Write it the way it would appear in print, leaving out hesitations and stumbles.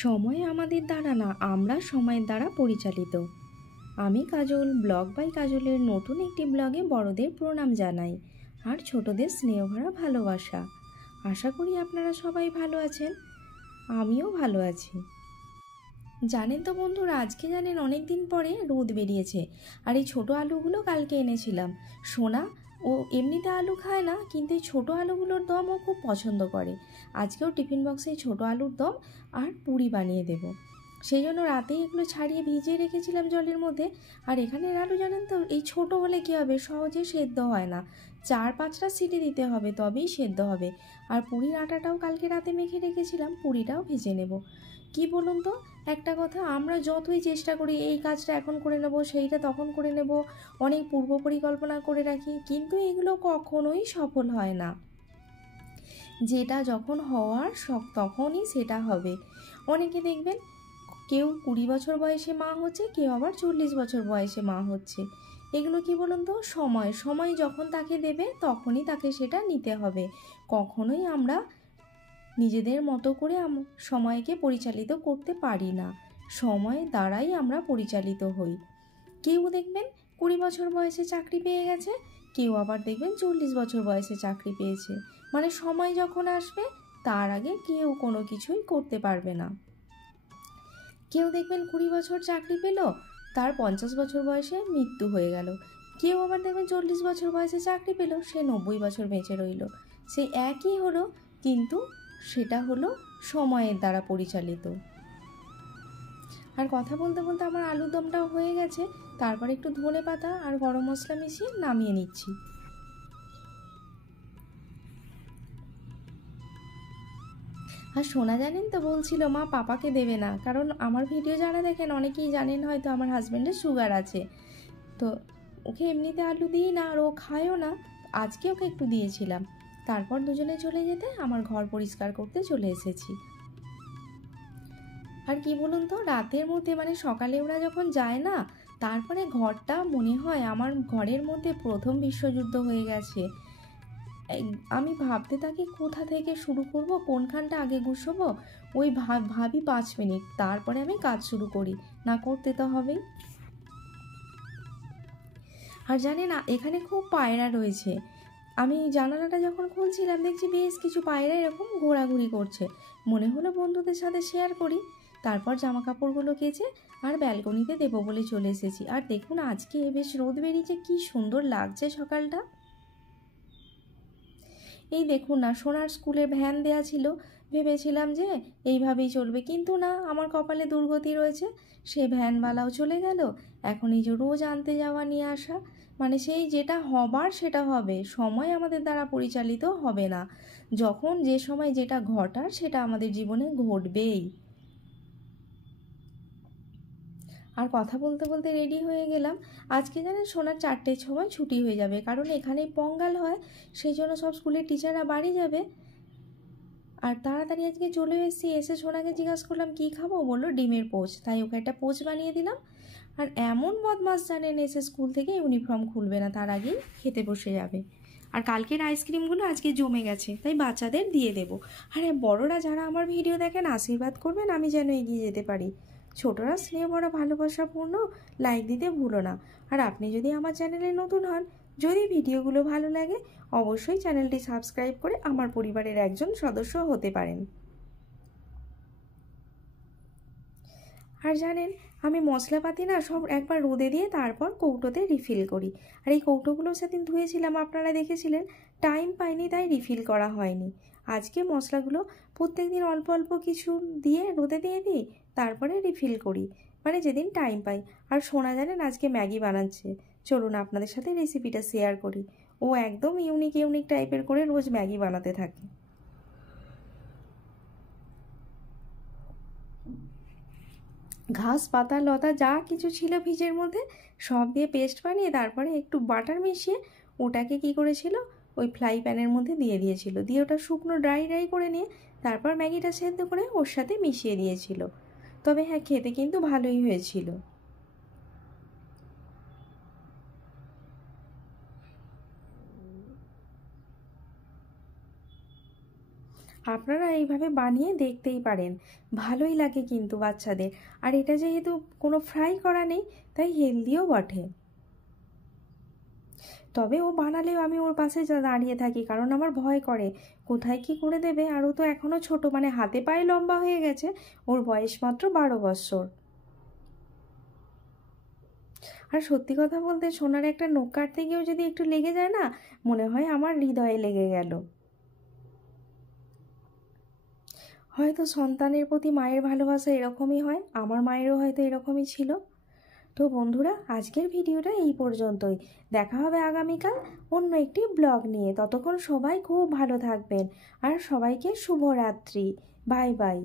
সময় আমাদের দ্বারা না, আমরা সময়ের দ্বারা পরিচালিত। আমি কাজল, ব্লগ বাই কাজলের নতুন একটি ব্লগে বড়দের প্রণাম জানাই আর ছোটদের স্নেহভরা ভালোবাসা। আশা করি আপনারা সবাই ভালো আছেন, আমিও ভালো আছি। জানেন তো বন্ধুরা, আজকে জানেন অনেক দিন পরে রোদ বেরিয়েছে। আর এই ছোটো আলুগুলো কালকে এনেছিলাম। সোনা ও এমনিতে আলু খায় না, কিন্তু এই ছোটো আলুগুলোর দম ও খুব পছন্দ করে। আজকেও টিফিন বক্সে এই ছোটো আলুর দম আর পুরি বানিয়ে দেব। সেই জন্য রাতেই এগুলো ছাড়িয়ে ভিজিয়ে রেখেছিলাম জলের মধ্যে। আর এখানের আলু জানেন তো, এই ছোট হলে কী হবে, সহজে সেদ্ধ হয় না। 4-5টা সিটি দিতে হবে, তবেই সেদ্ধ হবে। আর পুরির আটাটাও কালকে রাতে মেখে রেখেছিলাম, পুরিটাও ভেজে নেব। কি বলুন তো, একটা কথা, আমরা যতই চেষ্টা করি এই কাজটা এখন করে নেব, সেইটা তখন করে নেব, অনেক পূর্ব পরিকল্পনা করে রাখি, কিন্তু এগুলো কখনোই সফল হয় না। যেটা যখন হওয়ার তখনই সেটা হবে। অনেকে দেখবেন কেউ 20 বছর বয়সে মা হচ্ছে, কেউ আবার 40 বছর বয়সে মা হচ্ছে। এগুলো কি বলুন তো, সময় যখন তাকে দেবে তখনই তাকে সেটা নিতে হবে। কখনোই আমরা নিজেদের মতো করে সময়কে পরিচালিত করতে পারি না। সময় দ্বারাই আমরা পরিচালিত হই। কেউ দেখবেন 20 বছর বয়সে চাকরি পেয়ে গেছে, কেউ আবার দেখবেন 40 বছর বয়সে চাকরি পেয়েছে। মানে সময় যখন আসবে তার আগে কেউ কোনো কিছুই করতে পারবে না। কেউ দেখবেন 20 বছর চাকরি পেল, তার 50 বছর বয়সে মৃত্যু হয়ে গেল। কেউ আবার দেখবেন 40 বছর বয়সে চাকরি পেল, সে 90 বছর বেঁচে রইল। সে একই হলো, কিন্তু সেটা হলো সময়ের দ্বারা পরিচালিত। আর কথা বলতে বলতে আমার আলুর দমটাও হয়ে গেছে। তারপর একটু ধনেপাতা আর গরম মশলা মিশিয়ে নামিয়ে নিচ্ছি। আর সোনা জানেন তো বলছিল, মা পাপাকে দেবে না, কারণ আমার ভিডিও যারা দেখেন অনেকেই জানেন হয়তো আমার হাজব্যান্ডের সুগার আছে। তো ওকে এমনিতে আলু দিই না, আর ও খায়ও না। আজকে ওকে একটু দিয়েছিলাম। তারপর দুজনে চলে যেতে আমার ঘর পরিষ্কার করতে চলে এসেছি। আর কি বলুন তো, রাতের মধ্যে মানে সকালে ওরা যখন যায় না, তারপরে ঘরটা মনে হয় আমার ঘরের মধ্যে প্রথম বিশ্বযুদ্ধ হয়ে গেছে। আমি ভাবতে থাকি কোথা থেকে শুরু করব, কোনখানটা আগে গুছাবো। ওই ভাবি 5 মিনিট, তারপরে আমি কাজ শুরু করি। না করতে তো হবেই। আর জানেন না, এখানে খুব পায়রা রয়েছে। আমি জানালাটা যখন খুলছিলাম দেখছি বেশ কিছু পায়রা এরকম ঘোরাঘুরি করছে। মনে হলো বন্ধুদের সাথে শেয়ার করি। তারপর জামা কাপড়গুলো কেচে আর ব্যালকনিতে দেবো বলে চলে এসেছি। আর দেখুন, আজকে বেশ রোদ বেরিয়েছে, কি সুন্দর লাগছে সকালটা। এই দেখুন না, সোনার স্কুলে ভ্যান দেয়া ছিল, ভেবেছিলাম যে এইভাবেই চলবে, কিন্তু না, আমার কপালে দুর্গতি রয়েছে। সে ভ্যানওয়ালাও চলে গেল। এখন এই যে রোজ আনতে যাওয়া নিয়ে আসা, মানে সেই যেটা হবার সেটা হবে, সময় আমাদের দ্বারা পরিচালিত হবে না। যখন যে সময় যেটা ঘটার সেটা আমাদের জীবনে ঘটবেই। আর কথা বলতে বলতে রেডি হয়ে গেলাম। আজকে জানেন সোনার 4টের সময় ছুটি হয়ে যাবে, কারণ এখানেই পঙ্গাল হয়, সেই জন্য সব স্কুলের টিচাররা বাড়ি যাবে। আর তাড়াতাড়ি আজকে চলে এসেছি। এসে সোনাকে জিজ্ঞাসা করলাম কী খাবো, বললো ডিমের পোচ। তাই ওকে একটা পোচ বানিয়ে দিলাম। আর এমন বদমাস জানেন, এসে স্কুল থেকে ইউনিফর্ম খুলবে না, তার আগেই খেতে বসে যাবে। আর কালকের আইসক্রিমগুলো আজকে জমে গেছে, তাই বাচ্চাদের দিয়ে দেবো। আর বড়রা যারা আমার ভিডিও দেখেন, আশীর্বাদ করবেন আমি যেন এগিয়ে যেতে পারি। ছোটরা স্নেহ ভরা ভালোবাসাপূর্ণ লাইক দিতে ভুলো না। আর আপনি যদি আমার চ্যানেলে নতুন হন, যদি ভিডিওগুলো ভালো লাগে, অবশ্যই চ্যানেলটি সাবস্ক্রাইব করে আমার পরিবারের একজন সদস্য হতে পারেন। আর জানেন, আমি মশলাপাতি না সব একবার রোদে দিয়ে তারপর কৌটোতে রিফিল করি। আর এই কৌটোগুলো সেদিন ধুয়েছিলাম, আপনারা দেখেছিলেন। টাইম পাইনি তাই রিফিল করা হয়নি। আজকে মশলাগুলো প্রত্যেক দিন অল্প অল্প কিছু দিয়ে রোদে দিয়ে দিই, তারপরে রিফিল করি, মানে যেদিন টাইম পাই। আর সোনা জানেন আজকে ম্যাগি বানাচ্ছে। চলুন আপনাদের সাথে রেসিপিটা শেয়ার করি। ও একদম ইউনিক টাইপের করে রোজ ম্যাগি বানাতে থাকে। ঘাস পাতা লতা যা কিছু ছিল ফ্রিজের মধ্যে সব দিয়ে পেস্ট বানিয়ে তারপরে একটু বাটার মিশিয়ে ওটাকে কি করেছিল, ওই ফ্রাই প্যানের মধ্যে দিয়ে দিয়েছিল। দিয়ে ওটা শুকনো ড্রাই করে নিয়ে তারপর ম্যাগিটা সেদ্ধ করে ওর সাথে মিশিয়ে দিয়েছিল। তবে হ্যাঁ, খেতে কিন্তু ভালোই হয়েছিল। আপনারা এইভাবে বানিয়ে দেখতেই পারেন, ভালোই লাগে কিন্তু বাচ্চাদের। আর এটা যেহেতু কোনো ফ্রাই করা নেই, তাই হেলদিও বটে। তবে ও বানালেও আমি ওর পাশে দাঁড়িয়ে থাকি, কারণ আমার ভয় করে কোথায় কি করে দেবে। আর ও তো এখনও ছোট, মানে হাতে পায়ে লম্বা হয়ে গেছে, ওর বয়স মাত্র 12 বছর। আর সত্যি কথা বলতে, সোনার একটা নখ কাটতে গিয়েও যদি একটু লেগে যায় না, মনে হয় আমার হৃদয়ে লেগে গেল। হয়তো সন্তানের প্রতি মায়ের ভালোবাসা এরকমই হয়, আমার মায়েরও হয়তো এরকমই ছিল। তো বন্ধুরা, আজকের ভিডিওটা এই পর্যন্তই। দেখা হবে আগামীকাল অন্য একটি ব্লগ নিয়ে। ততক্ষণ সবাই খুব ভালো থাকবেন, আর সবাইকে শুভরাত্রি। Bye bye.